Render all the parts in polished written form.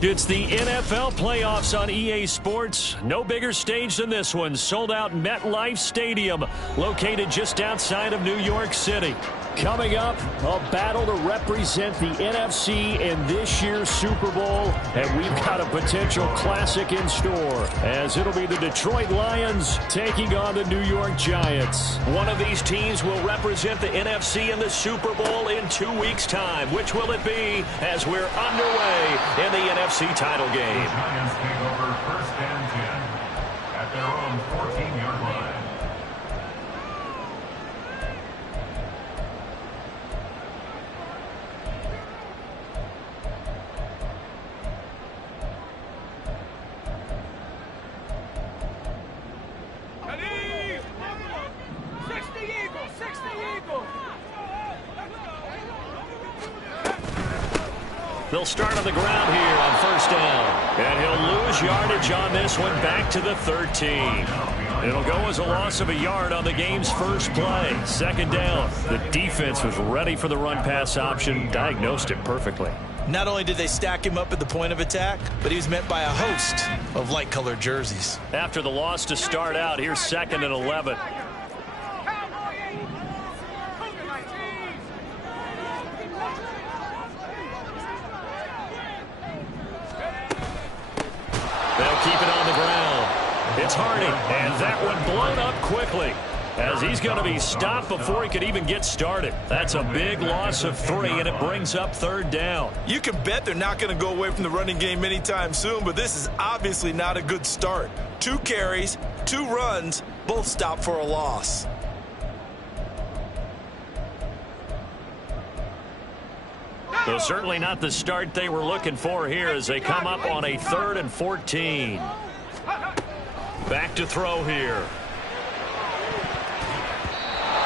It's the NFL playoffs on EA Sports. No bigger stage than this one. Sold out MetLife Stadium, located just outside of New York City. Coming up, a battle to represent the NFC in this year's Super Bowl, and we've got a potential classic in store, as it'll be the Detroit Lions taking on the New York Giants. One of these teams will represent the NFC in the Super Bowl in 2 weeks' time. Which will it be, as we're underway in the NFC title game? The Giants take over first and 10 at their own 14-yard line. They'll start on the ground here on first down. And he'll lose yardage on this one, back to the 13. It'll go as a loss of a yard on the game's first play. Second down. The defense was ready for the run-pass option, diagnosed it perfectly. Not only did they stack him up at the point of attack, but he was met by a host of light-colored jerseys. After the loss to start out, here's 2nd and 11. Keep it on the ground. It's Hardy, and that one blown up quickly, as he's going to be stopped before he could even get started. That's a big loss of 3, and it brings up 3rd down. You can bet they're not going to go away from the running game anytime soon, but this is obviously not a good start. 2 carries, 2 runs, both stopped for a loss. So certainly not the start they were looking for here as they come up on a 3rd and 14. Back to throw here.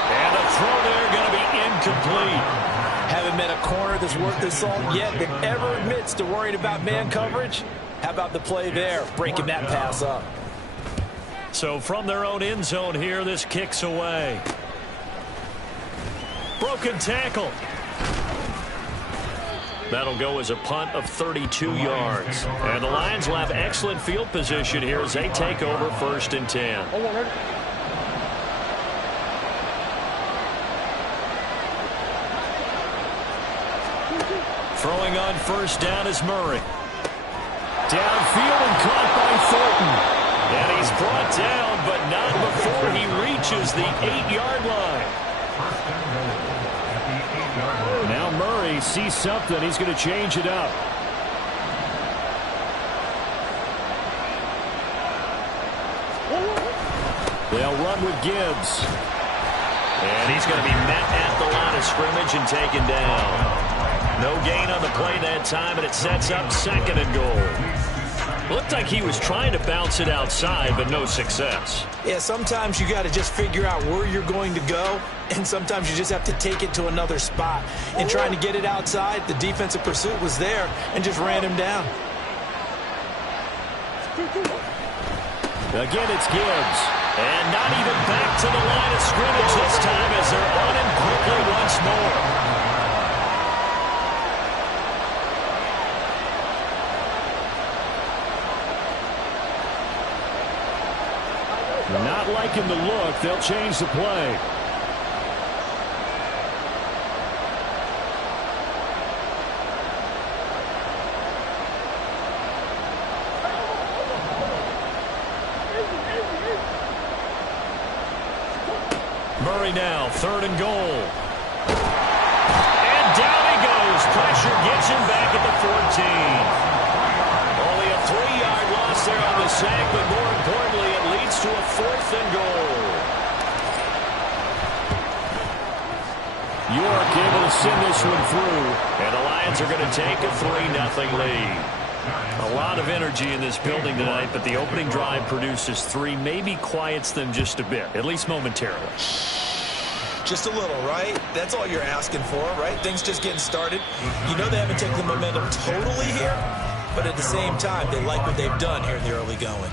And a throw there going to be incomplete. Haven't met a corner that's worth his salt yet that ever admits to worrying about man coverage. How about the play there, breaking that pass up? So from their own end zone here, this kicks away. Broken tackle. That'll go as a punt of 32 yards. And the Lions will have excellent field position here as they take over 1st and 10. Throwing on first down is Murray. Downfield and caught by Thornton. And he's brought down, but not before he reaches the 8-yard line. Now Murray sees something. He's going to change it up. They'll run with Gibbs. And he's going to be met at the line of scrimmage and taken down. No gain on the play that time, and it sets up 2nd and goal. Looked like he was trying to bounce it outside, but no success. Yeah, sometimes you got to just figure out where you're going to go, and sometimes you just have to take it to another spot. And trying to get it outside, the defensive pursuit was there and just ran him down. Again, it's Gibbs. And not even back to the line of scrimmage this time as they're on him quickly once more. Not liking the look. They'll change the play. Murray now, 3rd and goal. And down he goes. Pressure gets him back at the 14. Only a 3-yard loss there on the sack, but more importantly, it leads to a 4th and goal. York able to send this one through, and the Lions are going to take a 3-0 lead. A lot of energy in this building tonight, but the opening drive produces 3, maybe quiets them just a bit, at least momentarily. Just a little, right? That's all you're asking for, right? Things just getting started. You know they haven't taken the momentum totally here, but at the same time, they like what they've done here in the early going.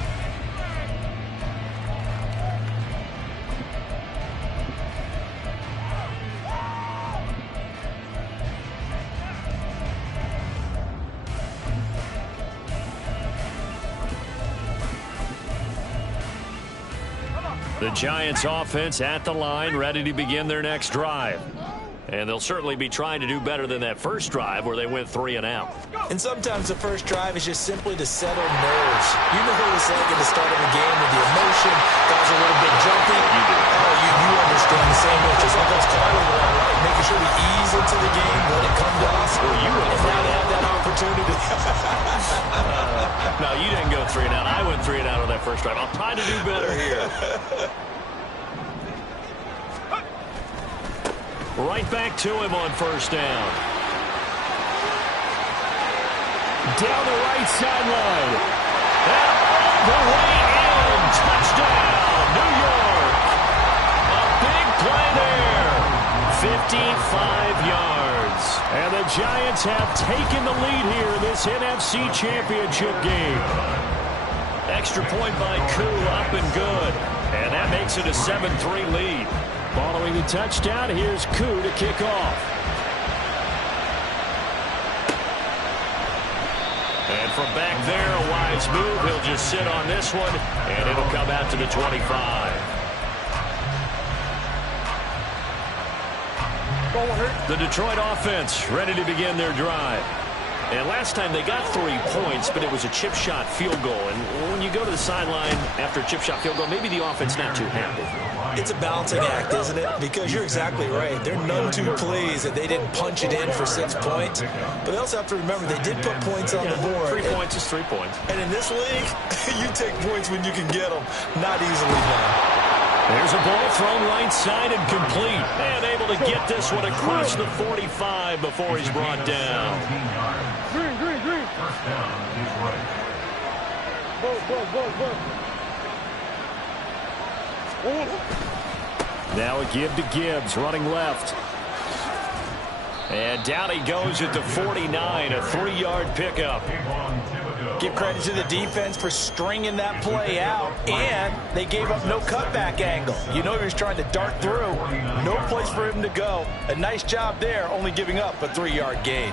The Giants offense at the line, ready to begin their next drive. And they'll certainly be trying to do better than that first drive where they went 3 and out. And sometimes the first drive is just simply to settle nerves. You know what it's like at the start of a game with the emotion, guys are a little bit jumpy. You do. Oh, you understand the same way. Just like us calling it all right, making sure we ease into the game, let it come to us. Well, you went and now to have that opportunity. No, you didn't go 3 and out. I went 3 and out on that first drive. I'll try to do better here. Right back to him on first down. Down the right sideline. And all the way in. Touchdown, New York. A big play there. 55 yards. And the Giants have taken the lead here in this NFC Championship game. Extra point by Koo, up and good. And that makes it a 7-3 lead. Following the touchdown, here's Koo to kick off. And from back there, a wise move. He'll just sit on this one, and it'll come out to the 25. The Detroit offense ready to begin their drive. And last time they got 3 points, but it was a chip shot field goal. And when you go to the sideline after a chip shot field goal, maybe the offense not too happy. It's a balancing act, isn't it? Because you're exactly right. They're none too pleased that they didn't punch it in for 6 points. But they also have to remember they did put points on the board. 3 points is 3 points. And in this league, you take points when you can get them. Not easily done. There's a ball thrown right side and complete. And able to get this one across the 45 before he's brought down. Green. First down, Detroit. Now a give to Gibbs, running left. And down he goes at the 49, a 3-yard pickup. Give credit to the defense for stringing that play out, and they gave up no cutback angle. You know he was trying to dart through. No place for him to go. A nice job there, only giving up a 3-yard gain.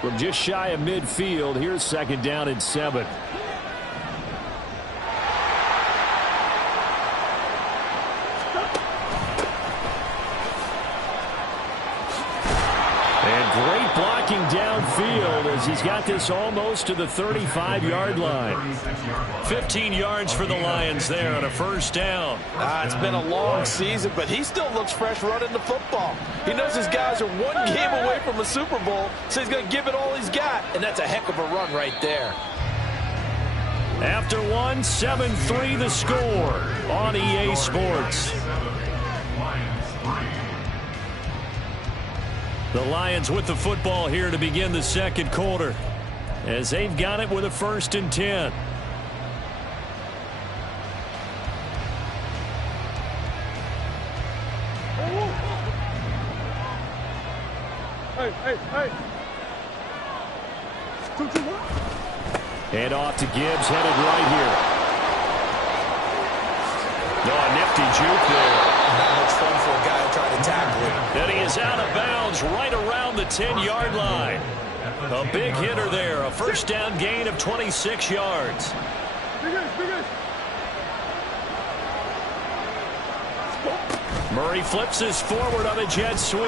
From just shy of midfield, here's second down and 7. Great blocking downfield as he's got this almost to the 35-yard line. 15 yards for the Lions there on a first down. It's been a long season, but he still looks fresh running the football. He knows his guys are 1 game away from a Super Bowl, so he's going to give it all he's got, and that's a heck of a run right there. After 7-3 the score on EA Sports. The Lions with the football here to begin the second quarter as they've got it with a 1st and 10. And off to Gibbs, headed right here. No, a nifty juke there. Not much fun for a guy to try to tackle him. And he is out of bounds right around the 10-yard line. A big hitter there. A first down gain of 26 yards. Murray flips this forward on a jet sweep.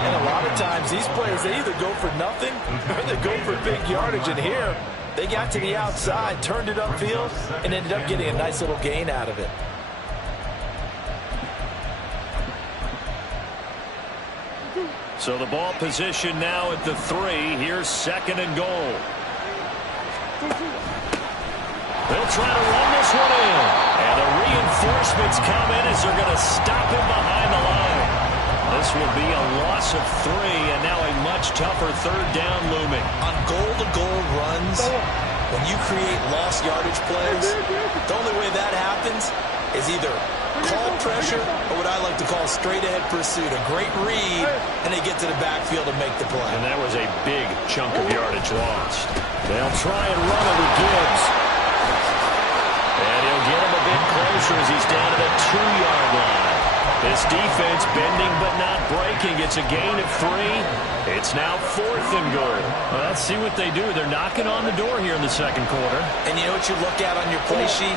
And a lot of times these plays, they either go for nothing or they go for big yardage. And here, they got to the outside, turned it upfield, and ended up getting a nice little gain out of it. So the ball position now at the 3. Here's 2nd and goal. They'll try to run this one in. And the reinforcements come in as they're going to stop him behind the line. This will be a loss of 3, and now a much tougher 3rd down looming. On goal-to-goal runs, when you create lost yardage plays, the only way that happens is either call pressure or what I like to call straight-ahead pursuit. A great read, and they get to the backfield and make the play. And that was a big chunk of yardage lost. They'll try and run it with Gibbs. And he'll get him a bit closer as he's down to the 2-yard line. This defense bending but not breaking. It's a gain of 3. It's now 4th and goal. Well, let's see what they do. They're knocking on the door here in the second quarter. And you know what you look at on your play sheet?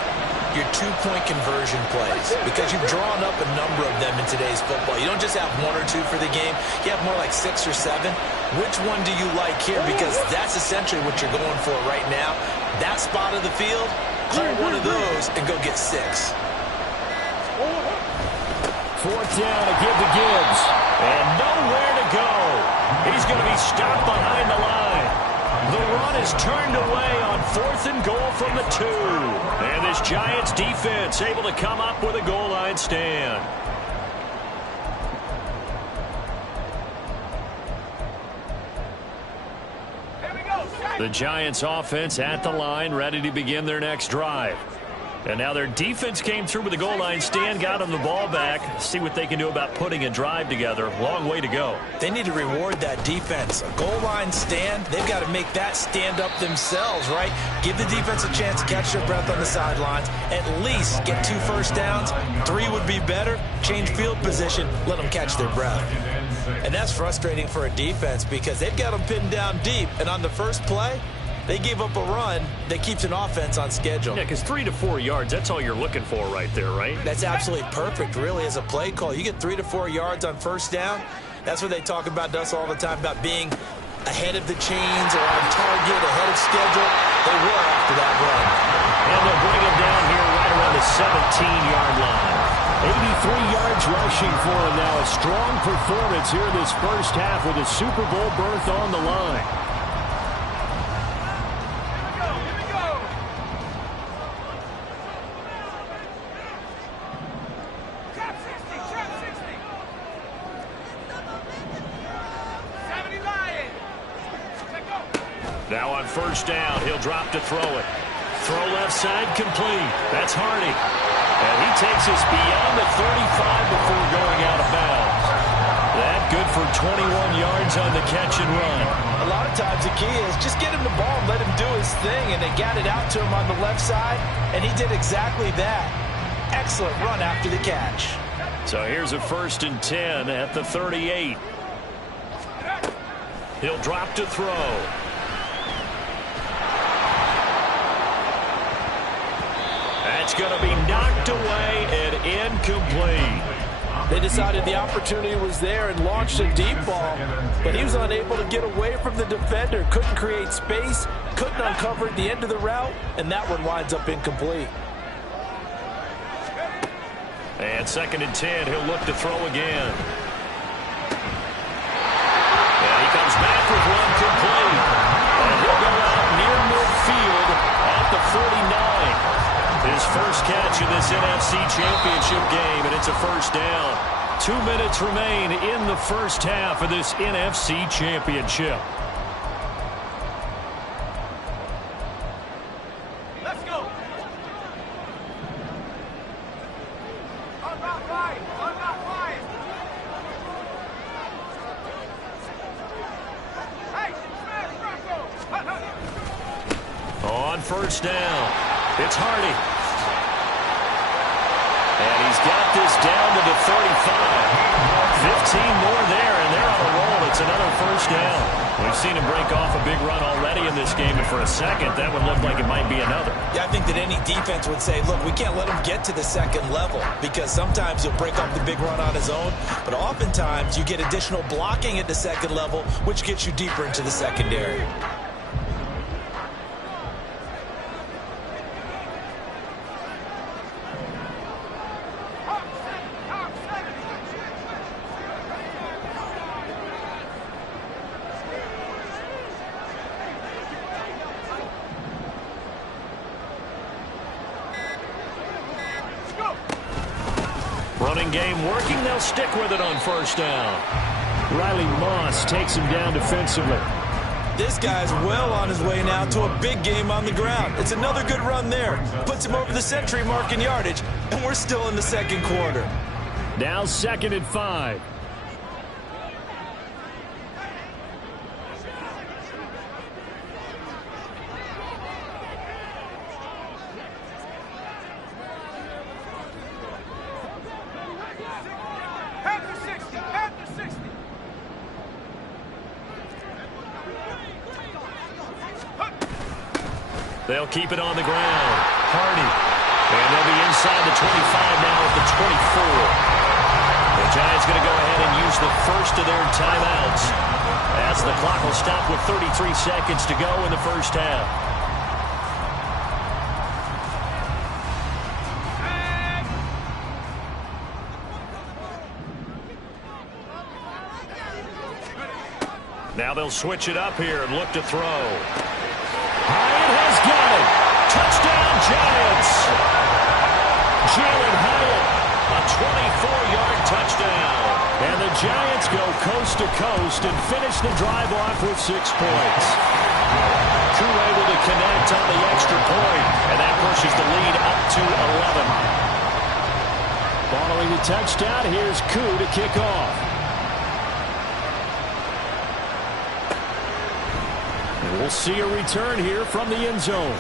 Your 2-point conversion plays, because you've drawn up a number of them in today's football. You don't just have 1 or 2 for the game. You have more like 6 or 7. Which one do you like here? Because that's essentially what you're going for right now. That spot of the field, call one of those and go get 6. 4th down to give to Gibbs. And nowhere to go. He's going to be stopped behind the line. The run is turned away on 4th and goal from the 2. And this Giants defense able to come up with a goal line stand. The Giants offense at the line, ready to begin their next drive. And now their defense came through with the goal line stand, got them the ball back. See what they can do about putting a drive together. Long way to go. They need to reward that defense. A goal line stand, they've got to make that stand up themselves, right? Give the defense a chance to catch their breath on the sidelines. At least get 2 first downs. 3 would be better. Change field position. Let them catch their breath. And that's frustrating for a defense because they've got them pinned down deep. And on the first play, they gave up a run that keeps an offense on schedule. Yeah, because 3 to 4 yards, that's all you're looking for right there, right? That's absolutely perfect, really, as a play call. You get 3 to 4 yards on first down. That's what they talk about us all the time, about being ahead of the chains or on target, ahead of schedule. They were after that run. And they'll bring him down here right around the 17-yard line. 83 yards rushing for him now. A strong performance here in this first half with a Super Bowl berth on the line. Now on first down, he'll drop to throw it. Throw left side, complete. That's Hardy. And he takes us beyond the 35 before going out of bounds. That good for 21 yards on the catch and run. A lot of times the key is just get him the ball and let him do his thing, and they got it out to him on the left side, and he did exactly that. Excellent run after the catch. So here's a 1st and 10 at the 38. He'll drop to throw. That's going to be knocked away and incomplete. They decided the opportunity was there and launched a deep ball, but he was unable to get away from the defender, couldn't create space, couldn't uncover at the end of the route, and that one winds up incomplete. And 2nd and 10, he'll look to throw again. And he comes back with one complete. And he'll go out near midfield at the 49. His first catch in this NFC Championship game, and it's a first down. 2 minutes remain in the first half of this NFC Championship. Let's go. Unlock line. Unlock line. Hey, Bronco. On first down, it's Hardy. And he's got this down to the 35. 15 more there, and they're on a roll. It's another first down. We've seen him break off a big run already in this game, and for a second, that would look like it might be another. Yeah, I think that any defense would say, look, we can't let him get to the second level because sometimes he'll break off the big run on his own, but oftentimes you get additional blocking at the second level, which gets you deeper into the secondary. Running game working. They'll stick with it on first down. Riley Moss takes him down defensively. This guy's well on his way now to a big game on the ground. It's another good run there. Puts him over the century mark in yardage, and we're still in the second quarter. Now 2nd and 5. They'll keep it on the ground. Hardy. And they'll be inside the 25 now at the 24. The Giants going to go ahead and use the first of their timeouts as the clock will stop with 33 seconds to go in the first half. Now they'll switch it up here and look to throw. Hyatt has got it. Touchdown, Giants. Jalen Hyatt, a 24-yard touchdown. And the Giants go coast to coast and finish the drive off with 6 points. Koo able to connect on the extra point, and that pushes the lead up to 11. Following the touchdown, here's Koo to kick off. We'll see a return here from the end zone.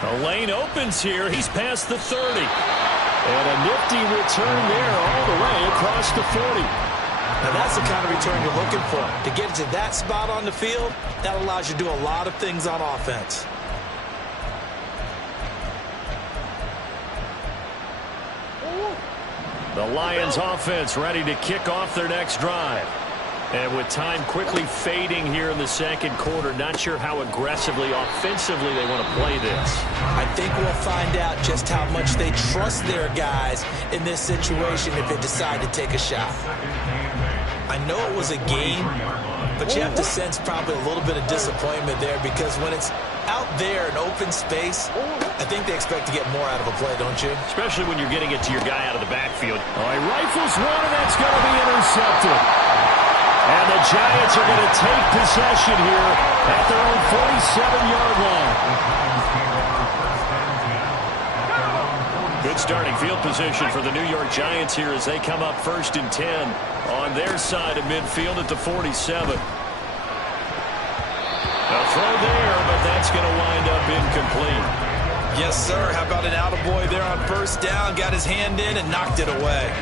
The lane opens here. He's past the 30. And a nifty return there all the way across the 40. Now that's the kind of return you're looking for. To get to that spot on the field, that allows you to do a lot of things on offense. The Lions offense ready to kick off their next drive. And with time quickly fading here in the second quarter, not sure how aggressively, offensively they want to play this. I think we'll find out just how much they trust their guys in this situation if they decide to take a shot. I know it was a game, but you have to sense probably a little bit of disappointment there because when it's out there in open space, I think they expect to get more out of a play, don't you? Especially when you're getting it to your guy out of the backfield. All right, rifles one, and that's going to be intercepted. And the Giants are going to take possession here at their own 47-yard line. Good starting field position for the New York Giants here as they come up 1st and 10 on their side of midfield at the 47. A throw there, but that's going to wind up incomplete. Yes, sir. How about an attaboy there on 1st down? Got his hand in and knocked it away.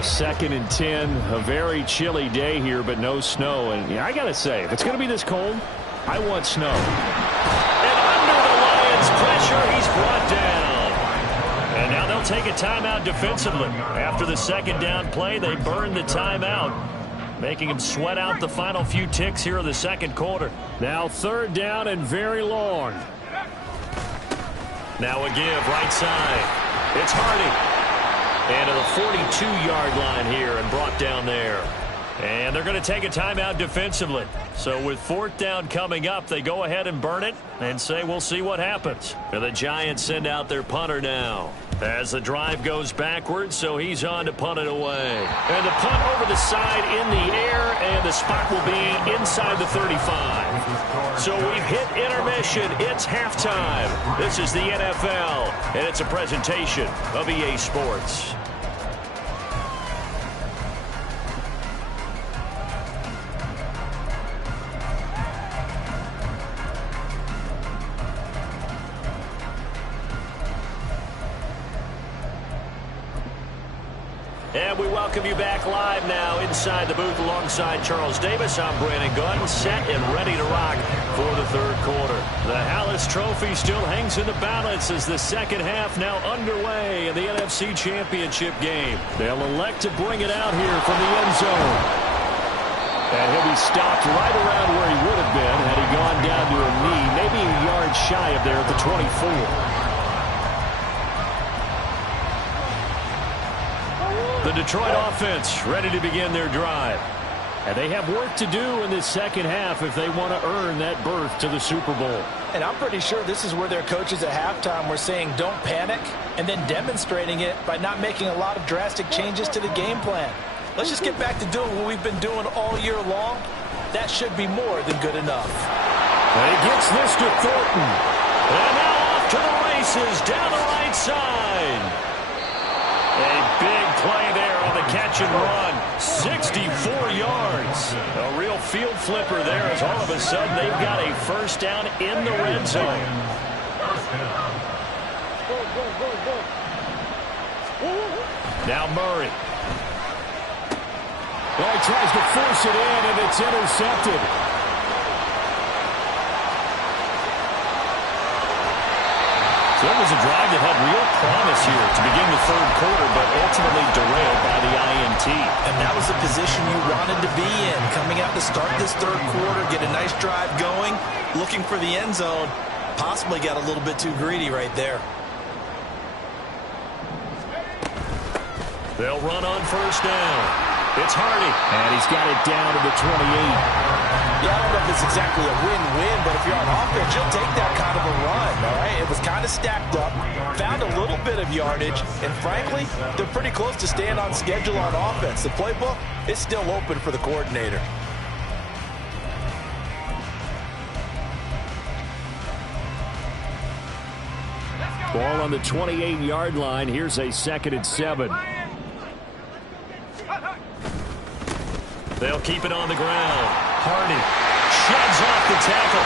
2nd and 10, a very chilly day here, but no snow. And yeah, I got to say, if it's going to be this cold, I want snow. And under the Lions' pressure, he's brought down. And now they'll take a timeout defensively. After the 2nd down play, they burn the timeout, making him sweat out the final few ticks here in the 2nd quarter. Now 3rd down and very long. Now a give right side. It's Hardy. And to the 42-yard line here and brought down there. And they're going to take a timeout defensively. So with 4th down coming up, they go ahead and burn it and say we'll see what happens. And the Giants send out their punter now as the drive goes backwards, so he's on to punt it away. And the punt over the side in the air, and the spot will be inside the 35. So we've hit intermission. It's halftime. This is the NFL, and it's a presentation of EA Sports. And we welcome you back live now inside the booth alongside Charles Davis. I'm Brandon Gordon, set and ready to rock for the 3rd quarter. The Hallis Trophy still hangs in the balance as the 2nd half now underway in the NFC Championship game. They'll elect to bring it out here from the end zone. And he'll be stopped right around where he would have been had he gone down to a knee, maybe a yard shy of there at the 24. The Detroit offense ready to begin their drive. And they have work to do in this 2nd half if they want to earn that berth to the Super Bowl. And I'm pretty sure this is where their coaches at halftime were saying don't panic, and then demonstrating it by not making a lot of drastic changes to the game plan. Let's just get back to doing what we've been doing all year long. That should be more than good enough. And he gets this to Thornton. And now off to the races down the right side. A big play there on the catch and run. 64 yards. A real field flipper there as all of a sudden they've got a 1st down in the red zone. Now Murray. Well, he tries to force it in, and it's intercepted. So it was a drive that had real promise here to begin the third quarter, but ultimately derailed by the INT. And that was the position you wanted to be in. Coming out to start this third quarter, get a nice drive going, looking for the end zone. Possibly got a little bit too greedy right there. They'll run on first down. It's Hardy. And he's got it down to the 28. Yeah, I don't know if it's exactly a win-win, but if you're on offense, you'll take that kind of a run, all right? It was kind of stacked up, found a little bit of yardage, and frankly, they're pretty close to staying on schedule on offense. The playbook is still open for the coordinator. Ball on the 28-yard line. Here's a 2nd and 7. They'll keep it on the ground. Hardy sheds off the tackle.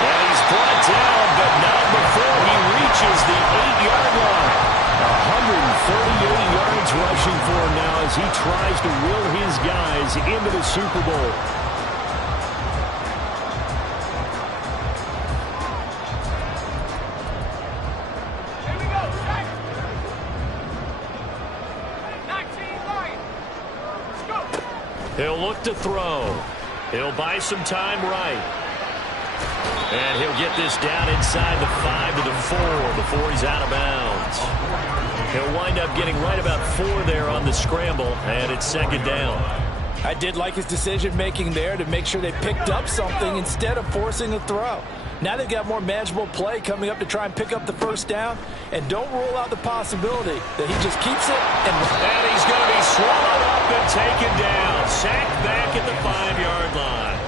And he's brought down, but not before he reaches the 8-yard line. 138 yards rushing for him now as he tries to will his guys into the Super Bowl. He'll look to throw. He'll buy some time right. And he'll get this down inside the 5 to the 4 before he's out of bounds. He'll wind up getting right about 4 there on the scramble, and it's 2nd down. I did like his decision-making there to make sure they picked up something instead of forcing a throw. Now they've got more manageable play coming up to try and pick up the first down. And don't rule out the possibility that he just keeps it. And he's going to be swallowed up and taken down. Sacked back at the 5-yard line.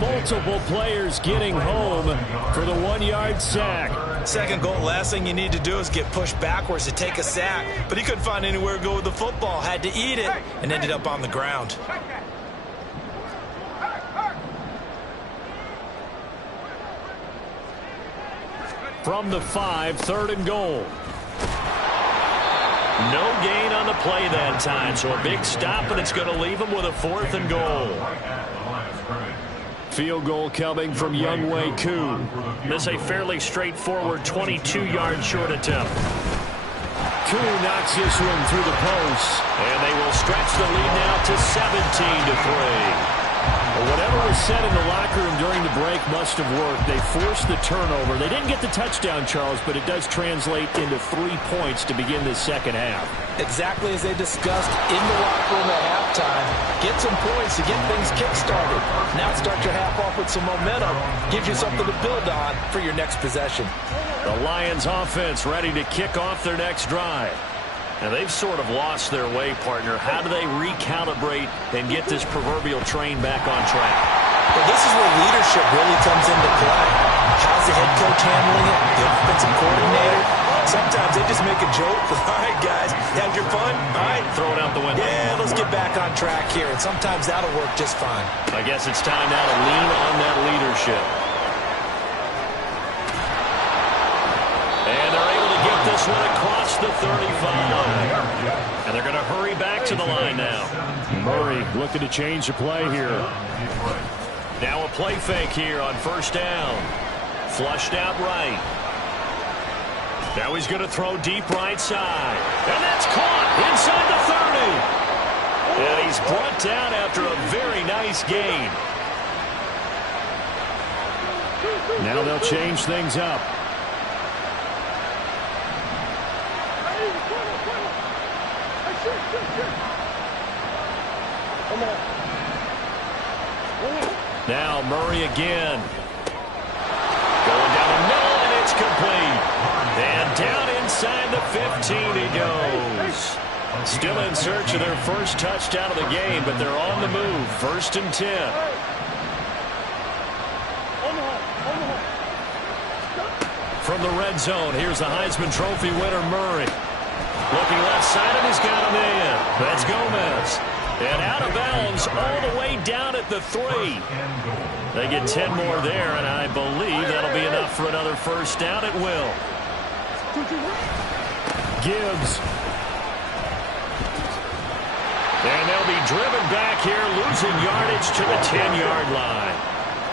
Multiple players getting home for the 1-yard sack. Second goal, last thing you need to do is get pushed backwards to take a sack. But he couldn't find anywhere to go with the football. Had to eat it and ended up on the ground. From the 5, 3rd and goal. No gain on the play that time, so a big stop, and it's going to leave him with a 4th and goal. Field goal coming from Younghoe Koo. This is a fairly straightforward 22-yard short attempt. Koo knocks this one through the post, and they will stretch the lead now to 17-3. Whatever was said in the locker room during the break must have worked. They forced the turnover. They didn't get the touchdown, Charles, but it does translate into 3 points to begin the second half. Exactly as they discussed in the locker room at halftime. Get some points to get things kick-started. Now start your half off with some momentum. Gives you something to build on for your next possession. The Lions offense ready to kick off their next drive. And they've sort of lost their way, partner. How do they recalibrate and get this proverbial train back on track? Well, this is where leadership really comes into play. How's the head coach handling it? The offensive coordinator? Sometimes they just make a joke. All right, guys, had your fun? All right. Throw it out the window. Yeah, let's get back on track here. And sometimes that'll work just fine. I guess it's time now to lean on that leadership. And they're able to get this one across the 35. And they're going to hurry back to the line now. Murray looking to change the play here. Now a play fake here on first down. Flushed out right. Now he's going to throw deep right side. And that's caught inside the 30. And he's brought down after a very nice gain. Now they'll change things up. Now Murray again. Going down the middle, and it's complete. And down inside the 15 he goes. Still in search of their first touchdown of the game, but they're on the move. 1st and 10. From the red zone, here's the Heisman Trophy winner, Murray. Looking left side, and he's got him in. That's Gomez. And out of bounds all the way down at the 3. They get 10 more there, and I believe that'll be enough for another first down. It will. Gibbs. And they'll be driven back here, losing yardage to the 10-yard line.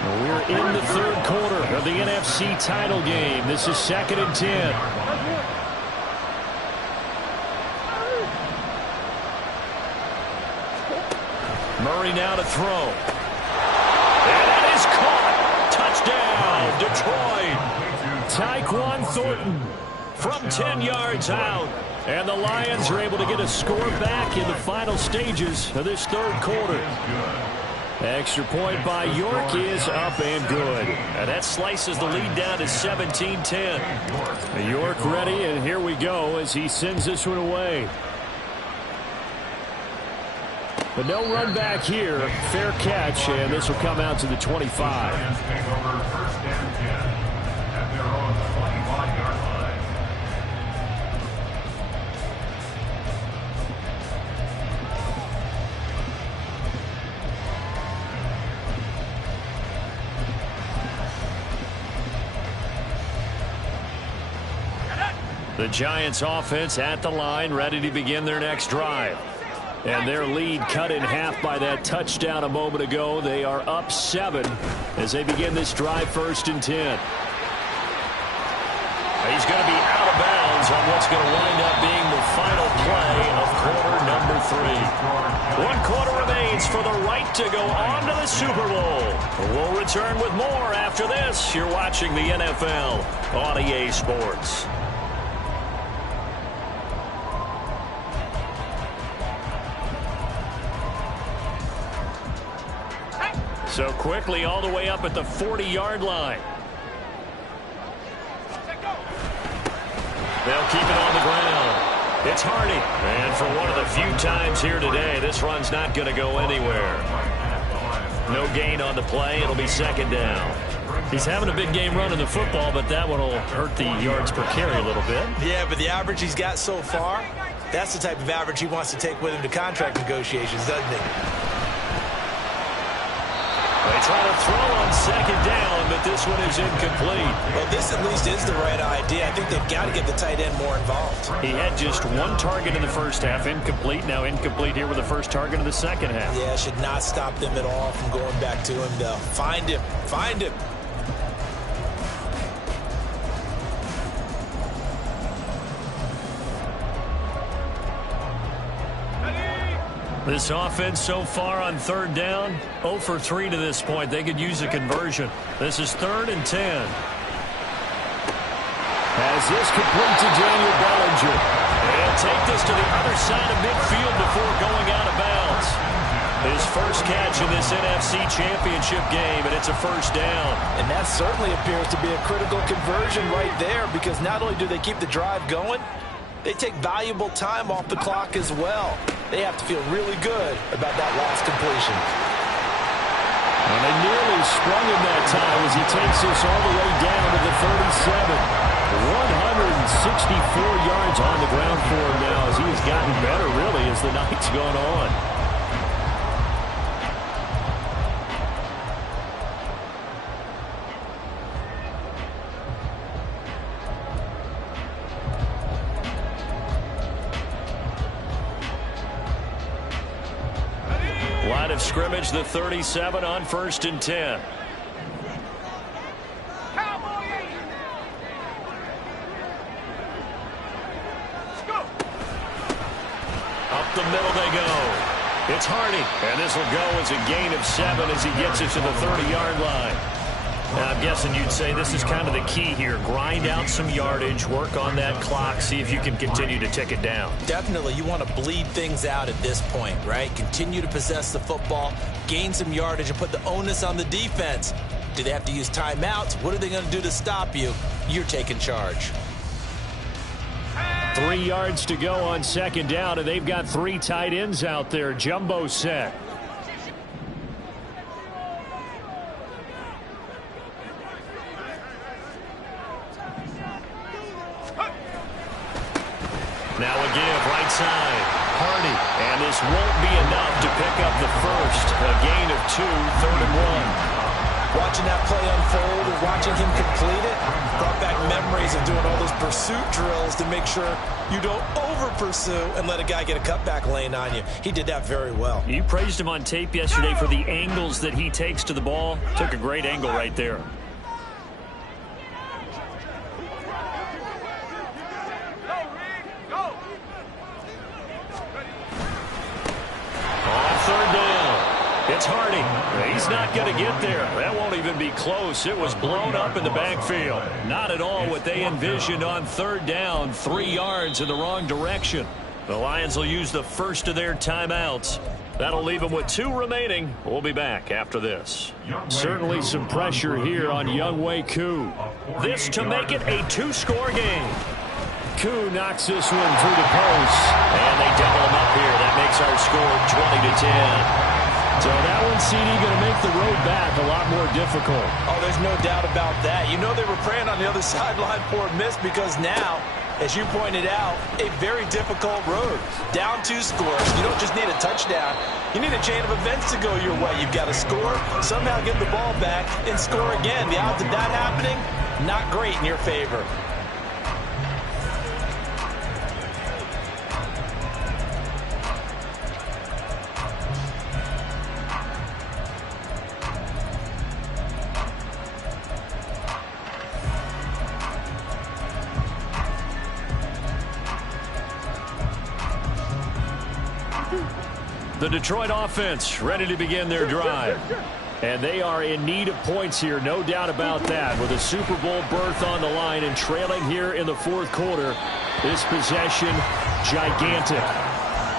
We're in the third quarter of the NFC title game. This is 2nd and 10. Murray now to throw. And that is caught. Touchdown, Detroit. Tyquan Thornton from 10 yards out. And the Lions are able to get a score back in the final stages of this third quarter. Extra point by York is up and good. And that slices the lead down to 17-10. York ready, and here we go as he sends this one away. But no run back here. Fair catch, and this will come out to the 25. The Giants offense at the line, ready to begin their next drive. And their lead cut in half by that touchdown a moment ago. They are up 7 as they begin this drive, 1st and 10. He's going to be out of bounds on what's going to wind up being the final play of quarter number 3. 1 quarter remains for the right to go on to the Super Bowl. We'll return with more after this. You're watching the NFL on EA Sports. So quickly all the way up at the 40-yard line. They'll keep it on the ground. It's Hardy. And for one of the few times here today, this run's not going to go anywhere. No gain on the play. It'll be 2nd down. He's having a big game running the football, but that one will hurt the yards per carry a little bit. Yeah, but the average he's got so far, that's the type of average he wants to take with him to contract negotiations, doesn't he? They try to throw on 2nd down, but this one is incomplete. Well, this at least is the right idea. I think they've got to get the tight end more involved. He had just 1 target in the first half, incomplete. Now incomplete here with the first target in the second half. Yeah, should not stop them at all from going back to him, though. Find him. Find him. This offense so far on 3rd down, 0 for 3 to this point. They could use a conversion. This is 3rd and 10. As this complete to Daniel Bellinger. They'll take this to the other side of midfield before going out of bounds. His first catch in this NFC Championship game, and it's a 1st down. And that certainly appears to be a critical conversion right there, because not only do they keep the drive going, they take valuable time off the clock as well. They have to feel really good about that last completion. And they nearly sprung him that time as he takes this all the way down to the 37. 164 yards on the ground for him now as he has gotten better, really, as the night's gone on. Line of scrimmage, the 37 on 1st and 10. Up the middle they go. It's Hardy, and this will go as a gain of 7 as he gets it to the 30-yard line. Now, I'm guessing you'd say this is kind of the key here. Grind out some yardage, work on that clock, see if you can continue to tick it down. Definitely. You want to bleed things out at this point, right? Continue to possess the football, gain some yardage, and put the onus on the defense. Do they have to use timeouts? What are they going to do to stop you? You're taking charge. 3 yards to go on 2nd down, and they've got 3 tight ends out there. Jumbo set. Now a give, right side. Hardy. And this won't be enough to pick up the first. A gain of 2, 3rd and 1. Watching that play unfold and watching him complete it brought back memories of doing all those pursuit drills to make sure you don't over-pursue and let a guy get a cutback lane on you. He did that very well. You praised him on tape yesterday for the angles that he takes to the ball. Took a great angle right there. It's Hardy. He's not going to get there. That won't even be close. It was blown up in the backfield. Not at all what they envisioned on third down. 3 yards in the wrong direction. The Lions will use the first of their timeouts. That'll leave them with 2 remaining. We'll be back after this. Certainly some pressure here on Younghoe Koo. This to make it a 2-score game. Koo knocks this one through the post. And they double him up here. That makes our score 20-10. So that one, CD, going to make the road back a lot more difficult. Oh, there's no doubt about that. You know they were praying on the other sideline for a miss because now, as you pointed out, a very difficult road. Down 2 scores. You don't just need a touchdown. You need a chain of events to go your way. You've got to score, somehow get the ball back, and score again. The odds of that happening, not great in your favor. The Detroit offense ready to begin their drive. And they are in need of points here, no doubt about that. With a Super Bowl berth on the line and trailing here in the 4th quarter, this possession, gigantic.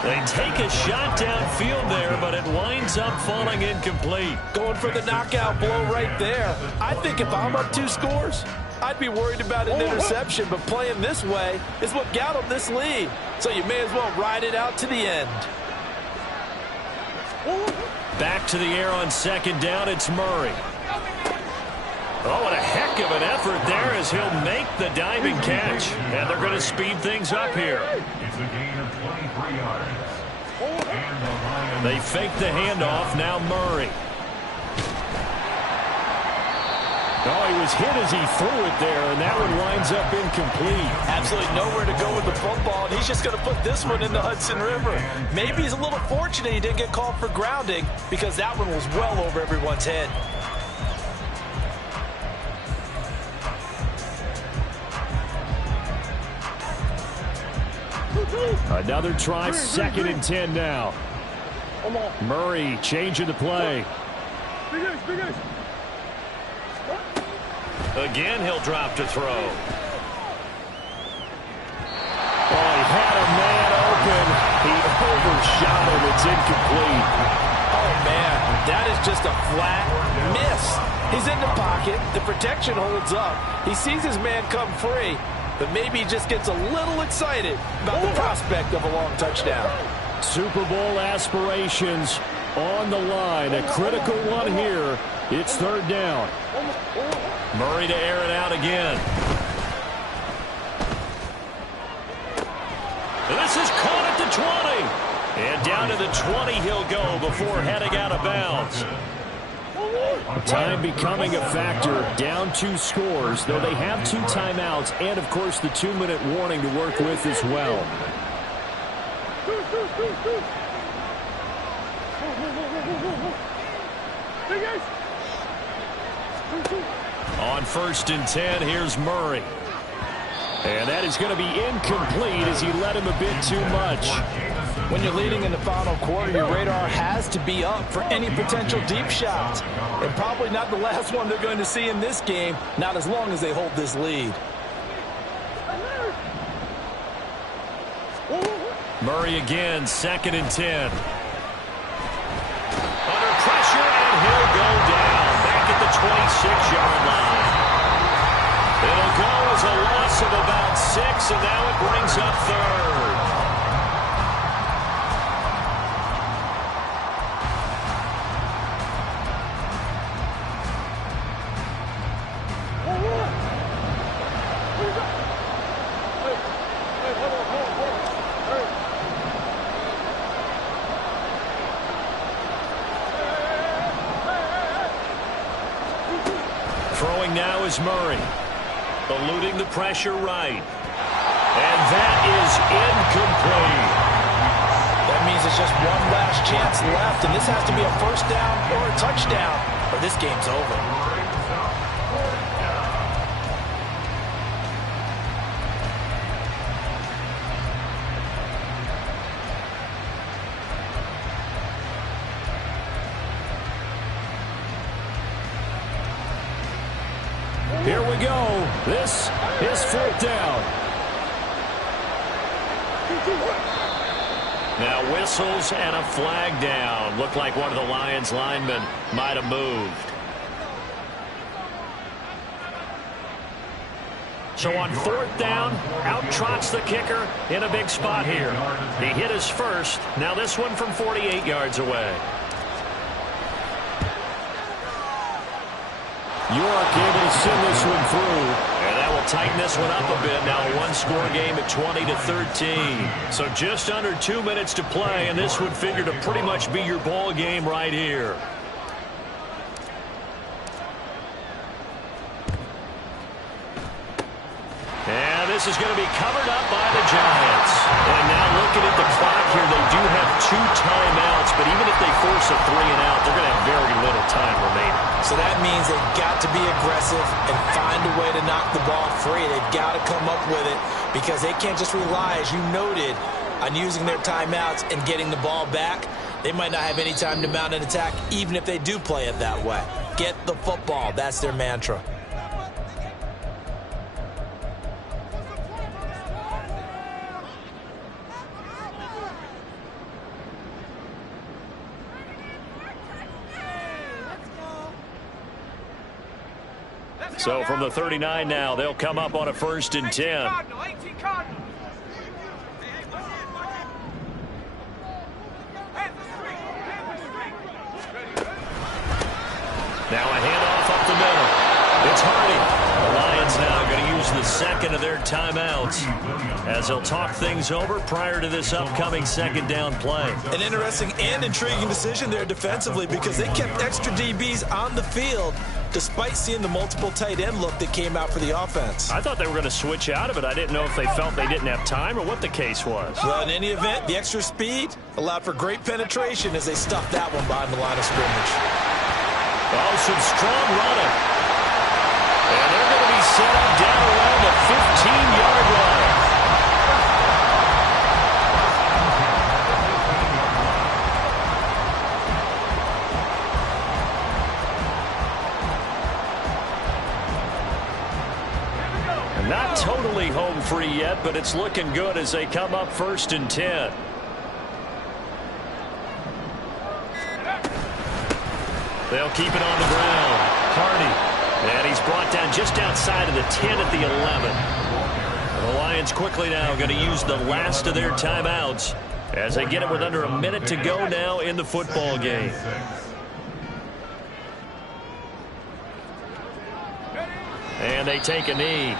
They take a shot downfield there, but it winds up falling incomplete. Going for the knockout blow right there. I think if I'm up 2 scores, I'd be worried about an interception, but playing this way is what got them this lead. So you may as well ride it out to the end. Back to the air on 2nd down, it's Murray. Oh, and a heck of an effort there as he'll make the diving catch. And they're going to speed things up here. It's a gain of 23 yards. And the Lions. They fake the handoff, now Murray. Oh, he was hit as he threw it there, and that one winds up incomplete. Absolutely nowhere to go with the football, and he's just going to put this one in the Hudson River. Maybe he's a little fortunate he didn't get called for grounding because that one was well over everyone's head. Another try, 2nd and 10 now. Murray changing the play. Again, he'll drop to throw. Oh, he had a man open. He overshot him. It's incomplete. Oh, man, that is just a flat miss. He's in the pocket. The protection holds up. He sees his man come free, but maybe he just gets a little excited about the prospect of a long touchdown. Super Bowl aspirations on the line. A critical one here. It's 3rd down. Murray to air it out again. This is caught at the 20. And down to the 20 he'll go before heading out of bounds. Time becoming a factor. Down 2 scores, though they have 2 timeouts and, of course, the 2-minute warning to work with as well. On 1st and 10, here's Murray. And that is going to be incomplete as he led him a bit too much. When you're leading in the final quarter, your radar has to be up for any potential deep shots. And probably not the last one they're going to see in this game, not as long as they hold this lead. Murray again, 2nd and 10. Under pressure, and he'll go down. Back at the 26-yard line. It'll go as a loss of about 6, and now it brings up 3rd. Throwing now is Murray. Eluding the pressure right. And that is incomplete. That means it's just one last chance left, and this has to be a first down or a touchdown, or this game's over. Here we go. This is fourth down. Now whistles and a flag down. Looked like one of the Lions linemen might have moved. So on fourth down, out trots the kicker in a big spot here. He hit his first. Now this one from 48 yards away. York able to send this one through. And that will tighten this one up a bit. Now a one-score game at 20-13. So just under 2 minutes to play, and this would figure to pretty much be your ball game right here. And this is going to be covered up by the Giants. And now looking at the clock here, they do have 2 timeouts, but even if they force a 3-and-out, they're going to have very little time remaining. So that means they've got to be aggressive and find a way to knock the ball free. They've got to come up with it because they can't just rely, as you noted, on using their timeouts and getting the ball back. They might not have any time to mount an attack, even if they do play it that way. Get the football. That's their mantra. So from the 39 now, they'll come up on a 1st and 10. Now a handoff up the middle. It's Hardy. The Lions now going to use the second of their timeouts as they'll talk things over prior to this upcoming second down play. An interesting and intriguing decision there defensively because they kept extra DBs on the field despite seeing the multiple tight end look that came out for the offense. I thought they were going to switch out of it. I didn't know if they felt they didn't have time or what the case was. Well, in any event, the extra speed allowed for great penetration as they stuffed that one behind the line of scrimmage. Oh, some strong running. And they're going to be set up down around the 15-yard line. Not totally home free yet, but it's looking good as they come up 1st and 10. They'll keep it on the ground. Hardy. And he's brought down just outside of the 10 at the 11. And the Lions quickly now going to use the last of their timeouts as they get it with under a minute to go now in the football game. And they take a knee.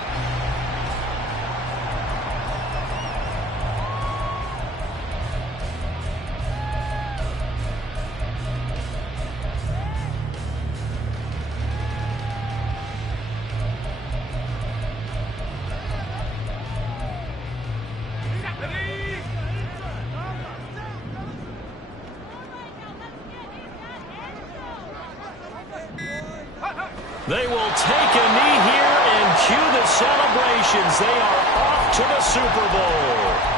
They will take a knee here and cue the celebrations. They are off to the Super Bowl.